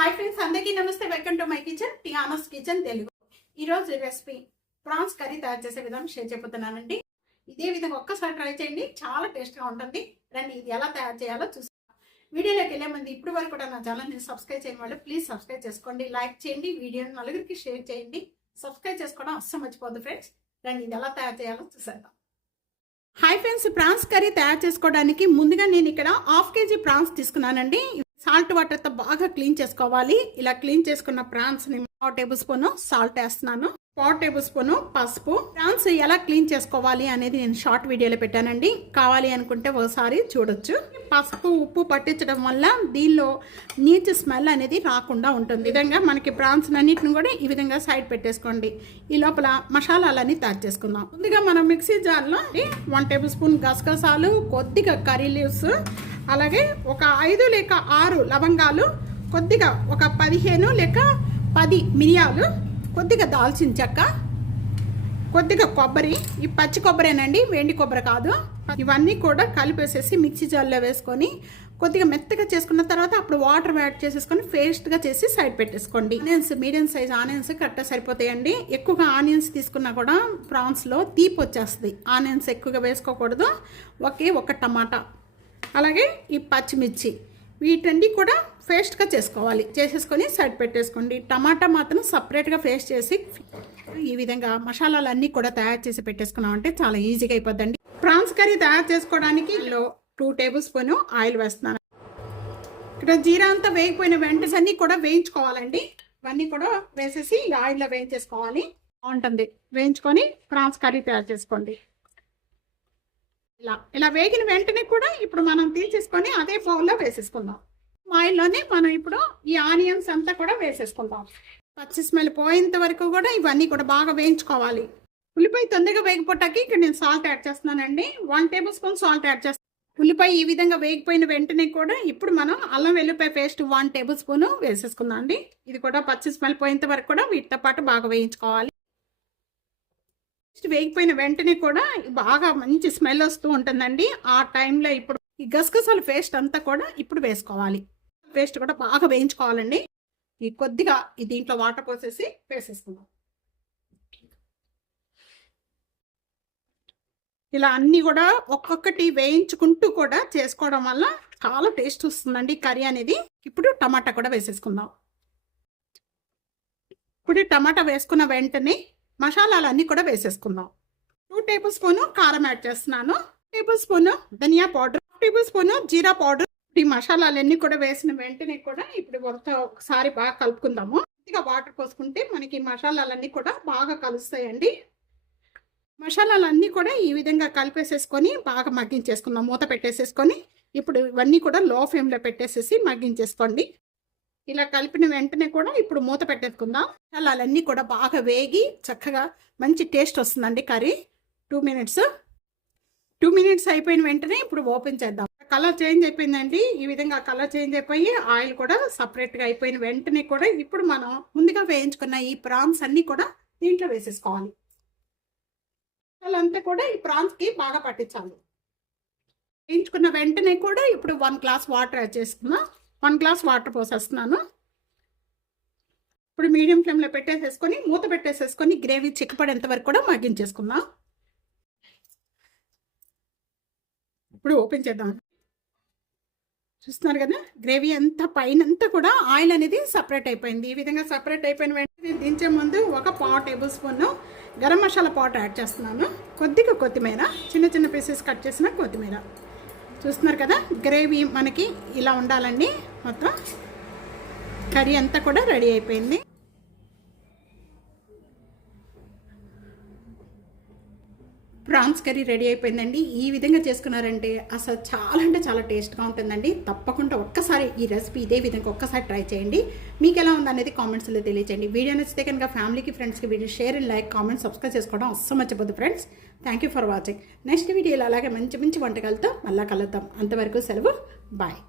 Hi friends, అందరికీ నమస్తే. Welcome to my kitchen, Tiana's kitchen Telugu. ఈరోజు రెసిపీ ప్రాన్స్ కర్రీ తయారు చేసే విధానం షేర్ చేయబోతున్నానండి. ఇదే విధంగా ఒక్కసారి ట్రై చేయండి, చాలా టేస్ట్గా ఉంటుంది. రండి ఇది ఎలా తయారు చేయాలో చూస్తాం. వీడియోలోకి వెళ్ళే ముందు ఇప్పుడు వరకు కూడా నా ఛానల్ని సబ్స్క్రైబ్ చేయని వాళ్ళు ప్లీజ్ సబ్స్క్రైబ్ చేసుకోండి, లైక్ చేయండి, వీడియోని నలుగురికి షేర్ చేయండి. సబ్స్క్రైబ్ చేసుకోవడం అస్సలు మర్చిపోద్దు ఫ్రెండ్స్. రండి ఇది ఎలా తయారు చేయాలో చూసేద్దాం. హాయ్ ఫ్రెండ్స్, ప్రాన్స్ కర్రీ తయారు చేసుకోవడానికి ముందుగా నేను ఇక్కడ 1/2 kg ప్రాన్స్ తీసుకున్నానండి. సాల్ట్ వాటర్తో బాగా క్లీన్ చేసుకోవాలి. ఇలా క్లీన్ చేసుకున్న ప్రాన్స్ ని 1 టేబుల్ స్పూన్ సాల్ట్ వేస్తున్నాను, 1 టేబుల్ స్పూన్ పసుపు. ప్రాన్స్ ఎలా క్లీన్ చేసుకోవాలి అనేది నేను షార్ట్ వీడియోలో పెట్టానండి, కావాలి అనుకుంటే ఒకసారి చూడొచ్చు. పసుపు ఉప్పు పట్టించడం వల్ల దీనిలో నీచు స్మెల్ అనేది రాకుండా ఉంటుంది. ఈ విధంగా మనకి ప్రాన్స్ అన్నిటిని కూడా ఈ విధంగా సైడ్ పెట్టేసుకోండి. ఈ లోపల మసాలాలన్నీ తయారు చేసుకుందాం. ముందుగా మనం మిక్సీ జార్లో 1 టేబుల్ స్పూన్ గసగసాలు, కొద్దిగా కర్రీ లీవ్స్, అలాగే ఒక 5 లేక 6 లవంగాలు, కొద్దిగా ఒక 15 లేక 10 మిరియాలు, కొద్దిగా దాల్చిన చెక్క, కొద్దిగా కొబ్బరి. ఈ పచ్చి కొబ్బరేనండి, వెండి కొబ్బరి కాదు. ఇవన్నీ కూడా కలిపేసేసి మిక్సీ జార్లో వేసుకొని కొద్దిగా మెత్తగా చేసుకున్న తర్వాత అప్పుడు వాటర్ యాడ్ చేసేసుకొని పేస్ట్గా చేసి సైడ్ పెట్టేసుకోండి. ఆనియన్స్ మీడియం సైజ్ ఆనియన్స్ కరెక్ట్గా సరిపోతాయండి. ఎక్కువగా ఆనియన్స్ తీసుకున్నా కూడా ప్రాన్స్లో తీపి వచ్చేస్తుంది. ఆనియన్స్ ఎక్కువగా వేసుకోకూడదు. ఒక టమాటా, అలాగే ఈ పచ్చిమిర్చి, వీటన్ని కూడా పేస్ట్గా చేసుకోవాలి. చేసేసుకొని సైడ్ పెట్టేసుకోండి. టమాటా మాత్రం సపరేట్గా పేస్ట్ చేసి ఈ విధంగా మసాలాలన్నీ కూడా తయారు చేసి పెట్టేసుకున్నామంటే చాలా ఈజీగా అయిపోద్దండి. ప్రాన్స్ కర్రీ తయారు చేసుకోవడానికి 2 టేబుల్ స్పూన్ ఆయిల్ వేస్తున్నాను. ఇక్కడ జీరా అంతా వేగిపోయిన వెంటనే అన్నీ కూడా వేయించుకోవాలండి. ఇవన్నీ కూడా వేసేసి ఆయిల్లో వేయించేసుకోవాలి. బాగుంటుంది. వేయించుకొని ప్రాన్స్ కర్రీ తయారు చేసుకోండి. ఇలా వేగిన వెంటనే కూడా ఇప్పుడు మనం తీసేసుకొని అదే బౌల్లో వేసేసుకుందాం. ఆయిల్లోనే మనం ఇప్పుడు ఈ ఆనియన్స్ అంతా కూడా వేసేసుకుందాం. పచ్చి స్మెల్ పోయేంత వరకు కూడా ఇవన్నీ కూడా బాగా వేయించుకోవాలి. ఉల్లిపాయ తొందరగా వేగిపోటాకి ఇక్కడ నేను సాల్ట్ యాడ్ చేస్తున్నానండి. 1 టేబుల్ స్పూన్ సాల్ట్ యాడ్ చేస్తాను. ఉల్లిపాయ ఈ విధంగా వేగిపోయిన వెంటనే కూడా ఇప్పుడు మనం అల్లం వెల్లుల్లిపాయ పేస్ట్ 1 టేబుల్ స్పూన్ వేసేసుకుందాం అండి. ఇది కూడా పచ్చి స్మెల్ పోయేంత వరకు కూడా వీటితో పాటు బాగా వేయించుకోవాలి. వేగిపోయిన వెంటనే కూడా బాగా మంచి స్మెల్ వస్తూ ఉంటుందండి. ఆ టైంలో ఇప్పుడు ఈ గసగసాల పేస్ట్ అంతా కూడా ఇప్పుడు వేసుకోవాలి. పేస్ట్ కూడా బాగా వేయించుకోవాలండి. ఈ కొద్దిగా దీంట్లో వాటర్ పోసేసి వేసేసుకుందాం. ఇలా అన్నీ కూడా ఒక్కొక్కటి వేయించుకుంటూ కూడా చేసుకోవడం వల్ల చాలా టేస్ట్ వస్తుందండి కర్రీ అనేది. ఇప్పుడు టమాటా కూడా వేసేసుకుందాం. ఇప్పుడు టమాటా వేసుకున్న వెంటనే మసాలాలన్నీ కూడా వేసేసుకుందాం. 2 టేబుల్ స్పూన్ కారం యాడ్ చేస్తున్నాను, 1 టేబుల్ స్పూన్ ధనియా పౌడర్, 1 టేబుల్ స్పూన్ జీరా పౌడర్. ఈ మసాలాలన్నీ కూడా వేసిన వెంటనే కూడా ఇప్పుడు ఒకసారి బాగా కలుపుకుందాము. కొద్దిగా వాటర్ పోసుకుంటే మనకి మసాలాలన్నీ కూడా బాగా కలుస్తాయండి. మసాలాలన్నీ కూడా ఈ విధంగా కలిపేసేసుకొని బాగా మగ్గించేసుకుందాం. మూత పెట్టేసేసుకొని ఇప్పుడు ఇవన్నీ కూడా లో ఫ్లేమ్లో పెట్టేసేసి మగ్గించేసుకోండి. ఇలా కలిపిన వెంటనే కూడా ఇప్పుడు మూత పెట్టేసుకుందాం. మసాలాలన్నీ కూడా బాగా వేగి చక్కగా మంచి టేస్ట్ వస్తుందండి కర్రీ. 2 మినిట్స్ అయిపోయిన వెంటనే ఇప్పుడు ఓపెన్ చేద్దాం. కలర్ చేంజ్ అయిపోయిందండి. ఈ విధంగా కలర్ చేంజ్ అయిపోయి ఆయిల్ కూడా సపరేట్గా అయిపోయిన వెంటనే కూడా ఇప్పుడు మనం ముందుగా వేయించుకున్న ఈ ప్రాన్స్ అన్నీ కూడా దీంట్లో వేసేసుకోవాలి. అదంతా కూడా ఈ ప్రాన్స్కి బాగా పట్టించాలి. వేయించుకున్న వెంటనే కూడా ఇప్పుడు 1 గ్లాస్ వాటర్ యాడ్ చేసుకున్నాం. 1 గ్లాస్ వాటర్ పోసేస్తున్నాను. ఇప్పుడు మీడియం ఫ్లేమ్లో పెట్టేసేసుకొని మూత పెట్టేసేసుకొని గ్రేవీ చిక్కపడేంత వరకు కూడా మగ్గించేసుకుందాం. ఇప్పుడు ఓపెన్ చేద్దాం. చూస్తున్నారు కదా, గ్రేవీ అంతా పైనంతా కూడా ఆయిల్ అనేది సపరేట్ అయిపోయింది. ఈ విధంగా సపరేట్ అయిపోయిన వెంటనే దించే ముందు ఒక 1 table spoon garam masala powder add చేస్తున్నాను. కొద్దిగా కొత్తిమీర, చిన్న చిన్న పీసెస్ కట్ చేసిన కొత్తిమీర. చూస్తున్నారు కదా, గ్రేవీ మనకి ఇలా ఉండాలండి. మొత్తం కర్రీ అంతా కూడా రెడీ అయిపోయింది. ప్రాన్స్ కర్రీ రెడీ అయిపోయిందండి. ఈ విధంగా చేసుకున్నారంటే అసలు చాలా అంటే చాలా టేస్ట్గా ఉంటుందండి. తప్పకుండా ఒక్కసారి ఈ రెసిపీ ఇదే విధంగా ఒక్కసారి ట్రై చేయండి. మీకు ఎలా ఉందనేది కామెంట్స్లో తెలియచేయండి. వీడియో నచ్చితే కనుక ఫ్యామిలీకి, ఫ్రెండ్స్కి video share and like, comment, subscribe చేసుకోవడం అస్సలు మర్చిపోద్దు friends. Thank you for watching. Next వీడియోలో అలాగే మంచి మంచి వంటకాలతో మళ్ళీ కలుద్దాం. అంతవరకు సెలవు. బాయ్.